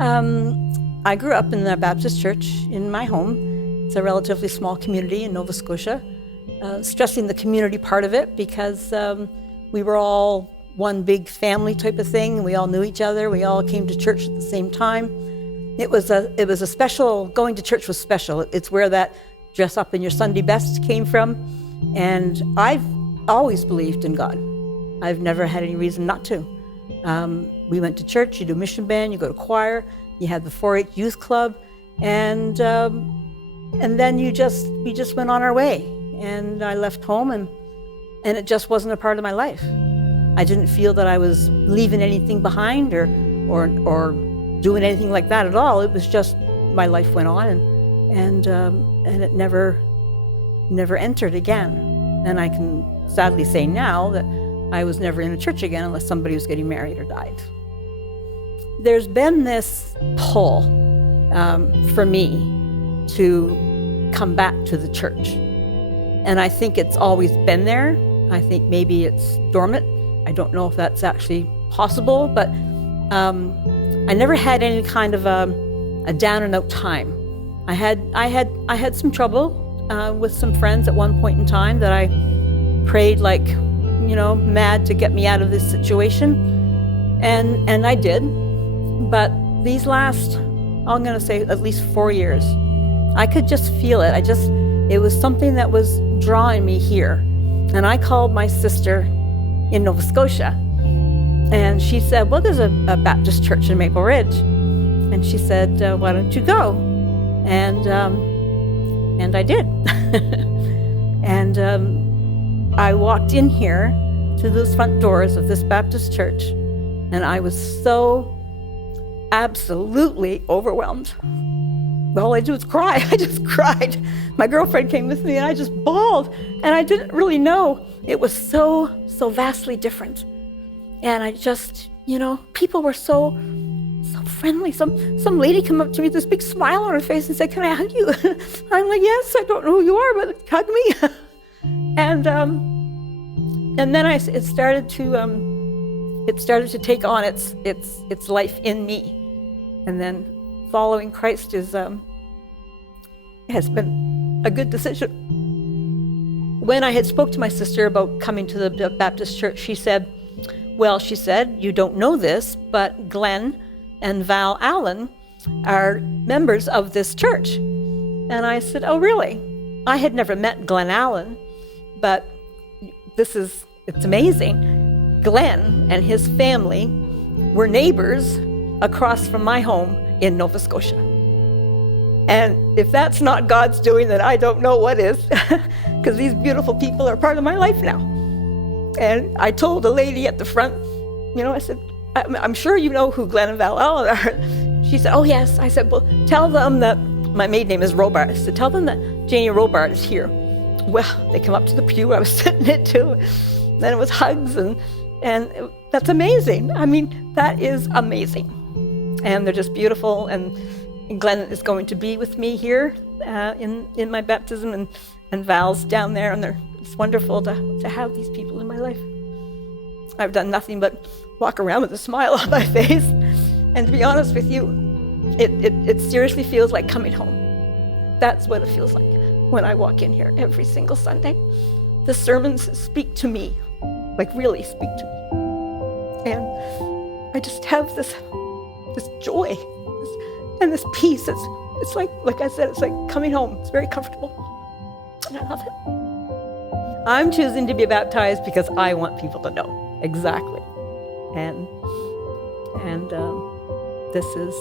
I grew up in the Baptist church in my home. It's a relatively small community in Nova Scotia. Stressing the community part of it because we were all one big family type of thing. We all knew each other. We all came to church at the same time. It was a special, going to church was special. It's where that dress up in your Sunday best came from. And I've always believed in God. I've never had any reason not to. We went to church, you do mission band, you go to choir, you had the 4-H youth club, and then we just went on our way. And I left home and it just wasn't a part of my life. I didn't feel that I was leaving anything behind or doing anything like that at all. It was just my life went on and it never entered again. And I can sadly say now that I was never in a church again unless somebody was getting married or died. There's been this pull for me to come back to the church. And I think it's always been there. I think maybe it's dormant. I don't know if that's actually possible, but I never had any kind of a down and out time. I had some trouble with some friends at one point in time that I prayed like, mad to get me out of this situation. And I did. But these last, I'm going to say at least 4 years, I could just feel it. It was something that was drawing me here. And I called my sister in Nova Scotia. And she said, well, there's a Baptist church in Maple Ridge. And she said, why don't you go? And I did. And I walked in here to those front doors of this Baptist church, and I was so absolutely overwhelmed. All I did was cry. I just cried. My girlfriend came with me, and I just bawled. And I didn't really know. It was so vastly different. And I just, people were so friendly. Some lady came up to me with this big smile on her face and said, "Can I hug you?" I'm like, "Yes, I don't know who you are, but hug me." And then it started to take on its life in me. And then following Christ has been a good decision. When I had spoke to my sister about coming to the Baptist church, she said, "You don't know this, but Glenn and Val Allen are members of this church." And I said, "Oh, really?" I had never met Glenn Allen, but it's amazing. Glenn and his family were neighbors across from my home in Nova Scotia. And if that's not God's doing, then I don't know what is, because these beautiful people are part of my life now. And I told a lady at the front, I said, "I'm sure you know who Glenn and Val Allen are." She said, "Oh, yes." I said, "Well, tell them that," my maiden name is Robart. I said, "Tell them that Janie Robart is here." Well, they come up to the pew I was sitting in too. Then it was hugs, and that's amazing. I mean, that is amazing. And they're just beautiful, and Glenn is going to be with me here in my baptism, and Val's down there, and it's wonderful to have these people in my life. I've done nothing but walk around with a smile on my face, and to be honest with you, it seriously feels like coming home. That's what it feels like when I walk in here every single Sunday. The sermons speak to me, like really speak to me. And I just have this joy and this peace. It's like I said, it's like coming home. It's very comfortable. And I love it. I'm choosing to be baptized because I want people to know exactly. And this is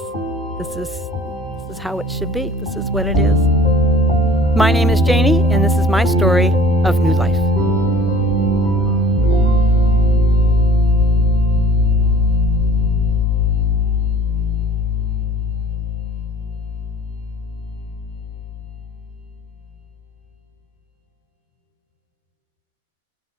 how it should be. This is what it is. My name is Janie, and this is my story of new life.